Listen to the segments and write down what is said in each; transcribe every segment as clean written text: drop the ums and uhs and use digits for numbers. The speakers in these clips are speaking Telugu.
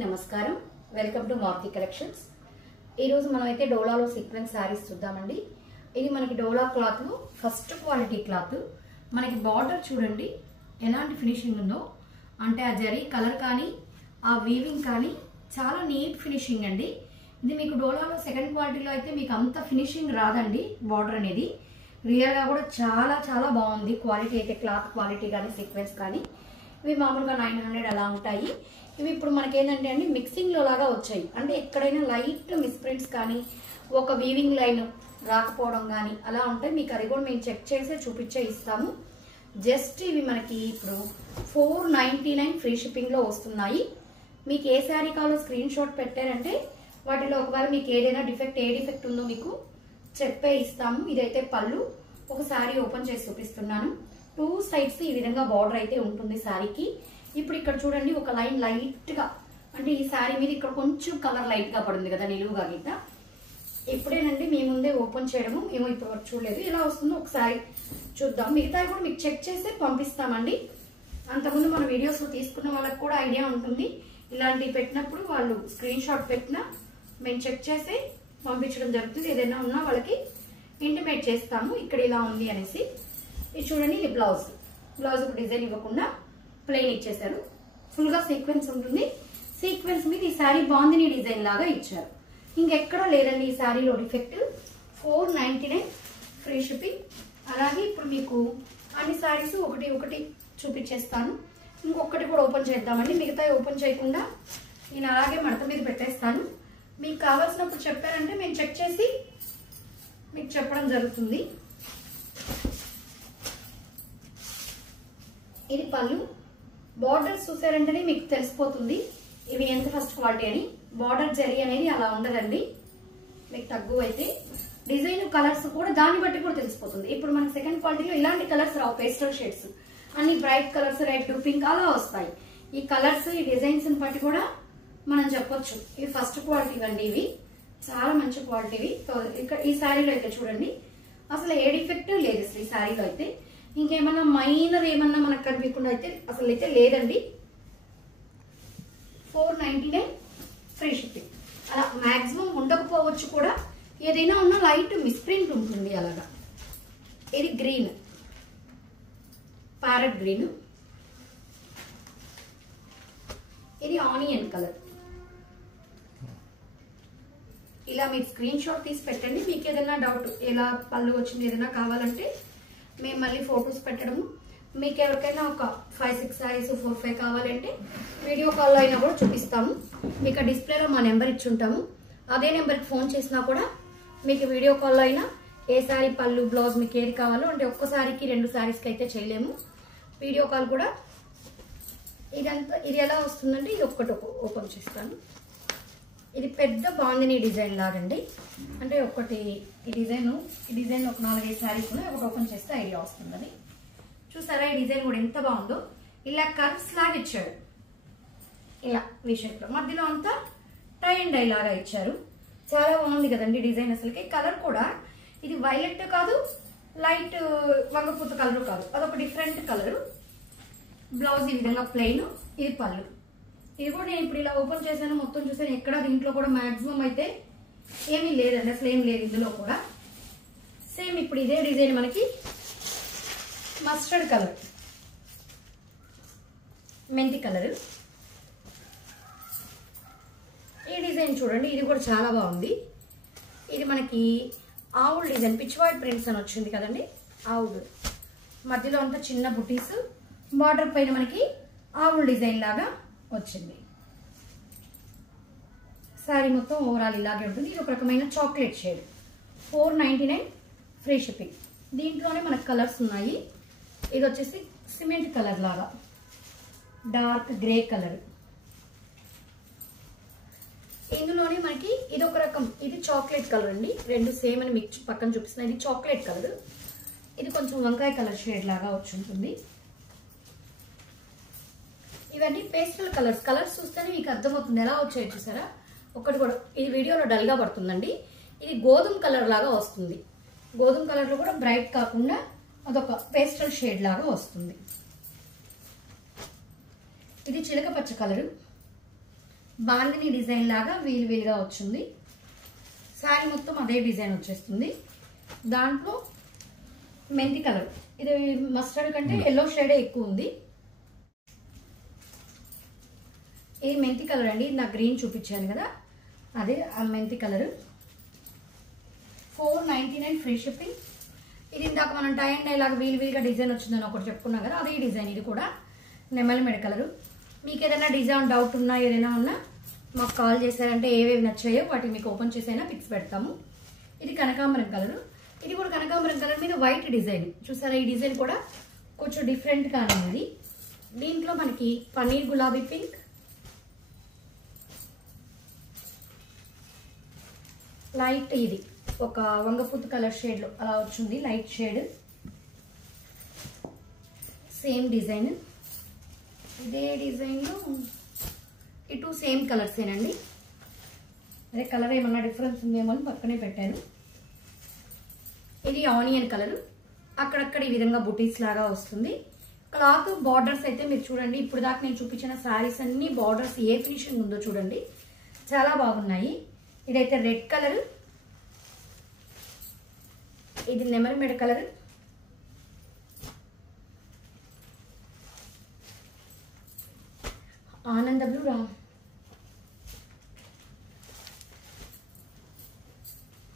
నమస్కారం వెల్కమ్ టు మారుతి కలెక్షన్స్। ఈ రోజు మనమైతే డోలాలో సీక్వెన్స్ సారీస్ చూద్దామండి। ఇది మనకి డోలా క్లాత్ లో ఫస్ట్ క్వాలిటీ క్లాత్। మనకి బార్డర్ చూడండి ఎలాంటి ఫినిషింగ్ ఉందో, అంటే ఆ జరీ కలర్ కానీ ఆ వీవింగ్ కానీ చాలా నీట్ ఫినిషింగ్ అండి। ఇది మీకు డోలాలో సెకండ్ క్వాలిటీలో అయితే మీకు అంత ఫినిషింగ్ రాదండి। బార్డర్ అనేది రియల్ గా కూడా చాలా చాలా బాగుంది। క్వాలిటీ అయితే క్లాత్ క్వాలిటీ కానీ సీక్వెన్స్ కానీ ఇవి మామూలుగా 900 అలా ఉంటాయి। ఇవి ఇప్పుడు మనకి ఏంటంటే అండి మిక్సింగ్ లో లాగా వచ్చాయి, అంటే ఎక్కడైనా లైట్ మిస్ప్రింట్స్ కానీ ఒక వీవింగ్ లైన్ రాకపోవడం కానీ అలా ఉంటాయి। మీకు అది కూడా మేము చెక్ చేసి చూపించే ఇస్తాము। జస్ట్ ఇవి మనకి ఇప్పుడు 499 ఫ్రీ షిప్పింగ్ లో వస్తున్నాయి। మీకు ఏ శారీ కావాలో స్క్రీన్ షాట్ పెట్టారంటే వాటిలో ఒకవేళ మీకు ఏదైనా డిఫెక్ట్ ఏ డిఫెక్ట్ ఉందో మీకు చెప్పే ఇస్తాము। ఇదైతే పళ్ళు, ఒక శారీ ఓపెన్ చేసి చూపిస్తున్నాను। 2 సైడ్స్ ఈ విధంగా బార్డర్ అయితే ఉంటుంది శారీకి। ఇప్పుడు ఇక్కడ చూడండి ఒక లైన్ లైట్ గా, అంటే ఈ శారీ మీద ఇక్కడ కొంచెం కలర్ లైట్ గా పడింది కదా నిలువుగా గిట్ట। ఇప్పుడేనండి మీ ముందే ఓపెన్ చేయడము, మేము ఇప్పుడు వరకు చూడలేదు, ఎలా వస్తుందో ఒకసారి చూద్దాం। మిగతా కూడా మీకు చెక్ చేసి పంపిస్తామండి। అంతకుముందు మన వీడియోస్ తీసుకున్న వాళ్ళకి కూడా ఐడియా ఉంటుంది, ఇలాంటివి పెట్టినప్పుడు వాళ్ళు స్క్రీన్ షాట్ పెట్టినా మేము చెక్ చేసి పంపించడం జరుగుతుంది। ఏదైనా ఉన్నా వాళ్ళకి ఇంటిమేట్ చేస్తాము ఇక్కడ ఇలా ఉంది అనేసి। ఇది చూడండి, ఇది బ్లౌజ్ కు డిజైన్ ఇవ్వకుండా ప్లెయిన్ ఇచ్చేసారు। ఫుల్ గా సీక్వెన్స్ ఉంటుంది। సీక్వెన్స్ మీద ఈ శారీ బాందిని డిజైన్ లాగా ఇచ్చారు, ఇంకెక్కడా లేదండి ఈ శారీలో డిఫెక్ట్। 499 free shipping. అలాగే ఇప్పుడు మీకు అన్ని శారీస్ ఒకటి ఒకటి చూపించేస్తాను, ఇంకొకటి కూడా ఓపెన్ చేద్దామండి। మిగతా ఓపెన్ చేయకుండా నేను అలాగే మడత మీద పెట్టేస్తాను। మీకు కావాల్సినప్పుడు చెప్పారంటే మేము చెక్ చేసి మీకు చెప్పడం జరుగుతుంది। ఇది పళ్ళు, బార్డర్స్ చూసారంటేనే మీకు తెలిసిపోతుంది ఇవి ఎంత ఫస్ట్ క్వాలిటీ అని। బార్డర్ జరీ అనేది అలా ఉండదండి, మీకు తగ్గు అయితే డిజైన్ కలర్స్ కూడా దాన్ని బట్టి కూడా తెలిసిపోతుంది। ఇప్పుడు మన సెకండ్ క్వాలిటీలో ఇలాంటి కలర్స్ రావు, పేస్టల్ షేడ్స్ అన్ని బ్రైట్ కలర్స్, రెడ్ పింక్ అలా వస్తాయి। ఈ కలర్స్ ఈ డిజైన్స్ బట్టి కూడా మనం చెప్పొచ్చు ఇవి ఫస్ట్ క్వాలిటీ అండి। ఇవి చాలా మంచి క్వాలిటీవి। ఇక్కడ ఈ శారీలో అయితే చూడండి అసలు ఏ డిఫెక్ట్ లేదు అసలు ఈ శారీలో అయితే, ఇంకేమన్నా మైనర్ ఏమన్నా మనకు కనిపించకుండా అయితే అసలు అయితే లేదండి। 499 ఫ్రీ షిప్పింగ్। అలా మాక్సిమం ఉండకపోవచ్చు కూడా, ఏదైనా ఉన్న లైట్ మిస్ప్రింట్ ఉంటుంది అలాగా। ఇది గ్రీన్, ప్యారెట్ గ్రీన్, ఇది ఆనియన్ కలర్। ఇలా మీరు స్క్రీన్ షాట్ తీసి పెట్టండి, మీకు ఏదైనా డౌట్ ఎలా పళ్ళు వచ్చింది ఏదైనా కావాలంటే మేము మళ్ళీ ఫొటోస్ పెట్టడము, మీకు ఎవరికైనా ఒక 5-6 సారీస్ 4-5 కావాలంటే వీడియో కాల్లో అయినా కూడా చూపిస్తాము। మీకు ఆ డిస్ప్లేలో మా నెంబర్ ఇచ్చి ఉంటాము, అదే నెంబర్కి ఫోన్ చేసినా కూడా మీకు వీడియో కాల్లో అయినా ఏ శారీ పళ్ళు బ్లౌజ్ మీకు ఏది కావాలో, అంటే ఒక్క శారీకి 2 శారీస్కి అయితే చేయలేము, వీడియో కాల్ కూడా। ఇదంతా ఇది ఎలా వస్తుందంటే ఇది ఒక్కటి ఓపెన్ చేస్తాను। ఇది పెద్ద బాందిని డిజైన్ లాగండి, అంటే ఒకటి ఈ డిజైన్ ఒక 4-5 శారీస్ ఉన్నాయి, ఒకటి ఓపెన్ చేస్తే ఐడియా వస్తుంది అది। చూసారా ఈ డిజైన్ కూడా ఎంత బాగుందో, ఇలా కర్వ్స్ లాగా ఇచ్చాడు, ఇలా వి షేప్ లో మధ్యలో అంతా టై అండ్ డై లాగా ఇచ్చారు। చాలా బాగుంది కదండి డిజైన్ అసలుకి। కలర్ కూడా ఇది వైలెట్ కాదు, లైట్ వంగపూత కలర్ కాదు, అదొక డిఫరెంట్ కలర్। బ్లౌజ్ ఈ విధంగా ప్లెయిన్, ఇది పళ్ళు। ఇది కూడా నేను ఇప్పుడు ఇలా ఓపెన్ చేశాను, మొత్తం చూసాను, ఎక్కడ దీంట్లో కూడా మాక్సిమం అయితే ఏమీ లేదండి, అసలు ఏం లేదు ఇందులో కూడా। సేమ్ ఇప్పుడు ఇదే డిజైన్ మనకి మస్టర్డ్ కలర్, మెంతి కలర్, ఈ డిజైన్ చూడండి, ఇది కూడా చాలా బాగుంది। ఇది మనకి ఆవుల్ డిజైన్, పిచ్ వైట్ ప్రింట్స్ అని వచ్చింది కదండి, ఆవుల్ మధ్యలో అంతా చిన్న బుటీస్, బార్డర్ పైన మనకి ఆవుల్ డిజైన్ లాగా వచ్చింది। శారీ మొత్తం ఓవరాల్ ఇలాగే ఉంటుంది। ఇది ఒక రకమైన చాక్లెట్ షేడ్, 499 ఫ్రీ షిప్పింగ్। దీంట్లోనే మనకు కలర్స్ ఉన్నాయి, ఇది వచ్చేసి సిమెంట్ కలర్ లాగా, డార్క్ గ్రే కలర్, ఇందులోనే మనకి ఇది ఒక రకం, ఇది చాక్లెట్ కలర్ అండి, రెండు సేమ్ అని మీకు పక్కన చూపిస్తున్నాయి। ఇది చాక్లెట్ కలర్, ఇది కొంచెం వంకాయ కలర్ షేడ్ లాగా వచ్చి ఉంటుంది। ఇవన్నీ పేస్టల్ కలర్స్ చూస్తేనే మీకు అర్థమవుతుంది ఎలా వచ్చాయి చూసారా। ఒకటి కూడా ఇది వీడియోలో డల్ గా పడుతుందండి, ఇది గోధుమ కలర్ లాగా వస్తుంది, గోధుమ కలర్ లో కూడా బ్రైట్ కాకుండా అదొక పేస్టల్ షేడ్ లాగా వస్తుంది। ఇది చిలక పచ్చ కలర్, బాందిని డిజైన్ లాగా వీలుగా వచ్చింది. శారీ మొత్తం అదే డిజైన్ వచ్చేస్తుంది. దాంట్లో మెంతి కలర్, ఇది మస్టర్డ్ కంటే ఎల్లో షేడే ఎక్కువ ఉంది. ఇది మెంతి కలర్ అండి, నాకు గ్రీన్ చూపించాను కదా అదే ఆ మెంతి కలర్. 499 free shipping. ఇది ఇందాక మనం టై అండ్ డై లాగా వీలుగా డిజైన్ వచ్చిందని ఒకటి చెప్పుకున్నాం కదా, అదే డిజైన్. ఇది కూడా నెమలి మెడ కలరు. మీకు ఏదైనా డిజైన్ డౌట్ ఉన్నా ఏదైనా ఉన్నా మాకు కాల్ చేశారంటే ఏవేవి నచ్చాయో వాటిని మీకు ఓపెన్ చేసైనా పిక్స్ పెడతాము. ఇది కనకాంబరం కలరు. ఇది కూడా కనకాంబరం కలర్ మీద వైట్ డిజైన్ చూసారా. ఈ డిజైన్ కూడా కొంచెం డిఫరెంట్గానే ఉంది. దీంట్లో మనకి పన్నీర్ గులాబీ పింక్, లైట్ ఇది ఒక వంగపూత కలర్ షేడ్లో అలా వచ్చింది, లైట్ షేడ్. సేమ్ డిజైన్, ఇదే డిజైన్లో ఇటు సేమ్ కలర్సేనండి. అదే కలర్ ఏమన్నా డిఫరెన్స్ ఉందేమో అని పక్కనే పెట్టాను. ఇది ఆనియన్ కలర్, అక్కడక్కడ ఈ విధంగా బుటీస్ లాగా వస్తుంది. క్లాత్ బార్డర్స్ అయితే మీరు చూడండి, ఇప్పుడు దాకా నేను చూపించిన శారీస్ అన్ని బార్డర్స్ ఏ ఫినిషింగ్ ఉందో చూడండి, చాలా బాగున్నాయి. ఇదైతే రెడ్ కలర్, ఇది నెమలి మెడ కలర్, ఆనంద బ్లూ,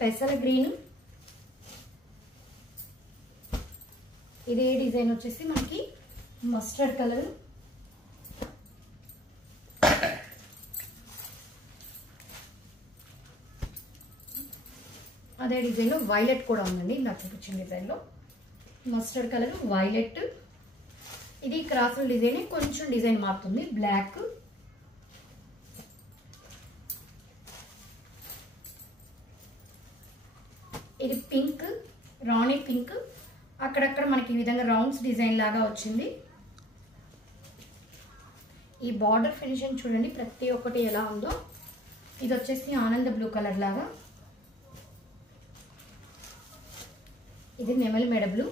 పెసర గ్రీన్. ఇదే డిజైన్ వచ్చేసి మనకి మస్టర్డ్ కలర్, అదే డిజైన్లో వైలెట్ కూడా ఉందండి. నాకు చూపించిన డిజైన్లో మస్టర్డ్ కలర్, వైలెట్. ఇది క్రాసుల డిజైన్, కొంచెం డిజైన్ మారుతుంది. బ్లాక్, ఇది పింక్, రాణి పింక్. అక్కడక్కడ మనకి ఈ విధంగా రౌండ్స్ డిజైన్ లాగా వచ్చింది. ఈ బార్డర్ ఫినిషింగ్ చూడండి ప్రతి ఒక్కటి ఎలా ఉందో. ఇది వచ్చేసి ఆనంద బ్లూ కలర్ లాగా, ఇది నెమలి మెడ బ్లూ,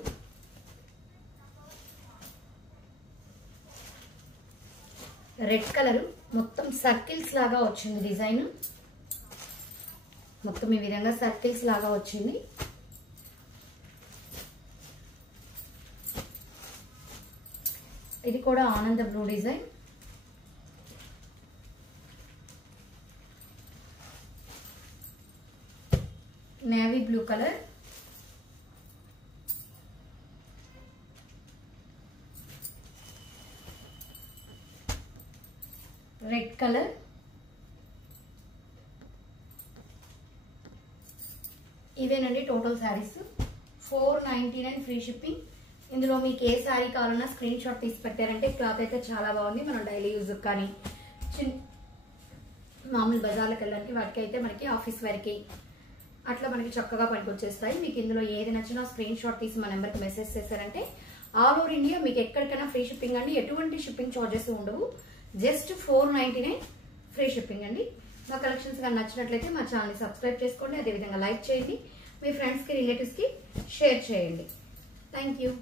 రెడ్ కలర్. మొత్తం సర్కిల్స్ లాగా వచ్చింది డిజైన్, మొత్తం ఈ విధంగా సర్కిల్స్ లాగా వచ్చింది. ఇది కూడా ఆనంద blue design. Navy blue colour, red colour, ఇదేనండి టోటల్ శారీస్. 499 free shipping. ఇందులో మీకు ఏ శారీ కావాలన్నా స్క్రీన్ షాట్ తీసి పెట్టారంటే క్లాత్ అయితే చాలా బాగుంది. మనం డైలీ యూజ్ కానీ మామూలు బజార్లకు వెళ్ళడానికి వాటికి అయితే మనకి ఆఫీస్ వేర్కి అట్లా మనకి చక్కగా పనికొచ్చేస్తాయి. మీకు ఇందులో ఏది నచ్చినా స్క్రీన్ షాట్ తీసి మా నెంబర్కి మెసేజ్ చేశారంటే ఆల్ ఓవర్ ఇండియా మీకు ఎక్కడికైనా ఫ్రీ షిప్పింగ్ అండి. ఎటువంటి షిప్పింగ్ చార్జెస్ ఉండవు. జస్ట్ 499 ఫ్రీ షిప్పింగ్ అండి. మా కలెక్షన్స్ కానీ నచ్చినట్లయితే మా ఛానల్ని సబ్స్క్రైబ్ చేసుకోండి. అదేవిధంగా లైక్ చేయండి, మీ ఫ్రెండ్స్కి రిలేటివ్స్కి షేర్ చేయండి. Thank you.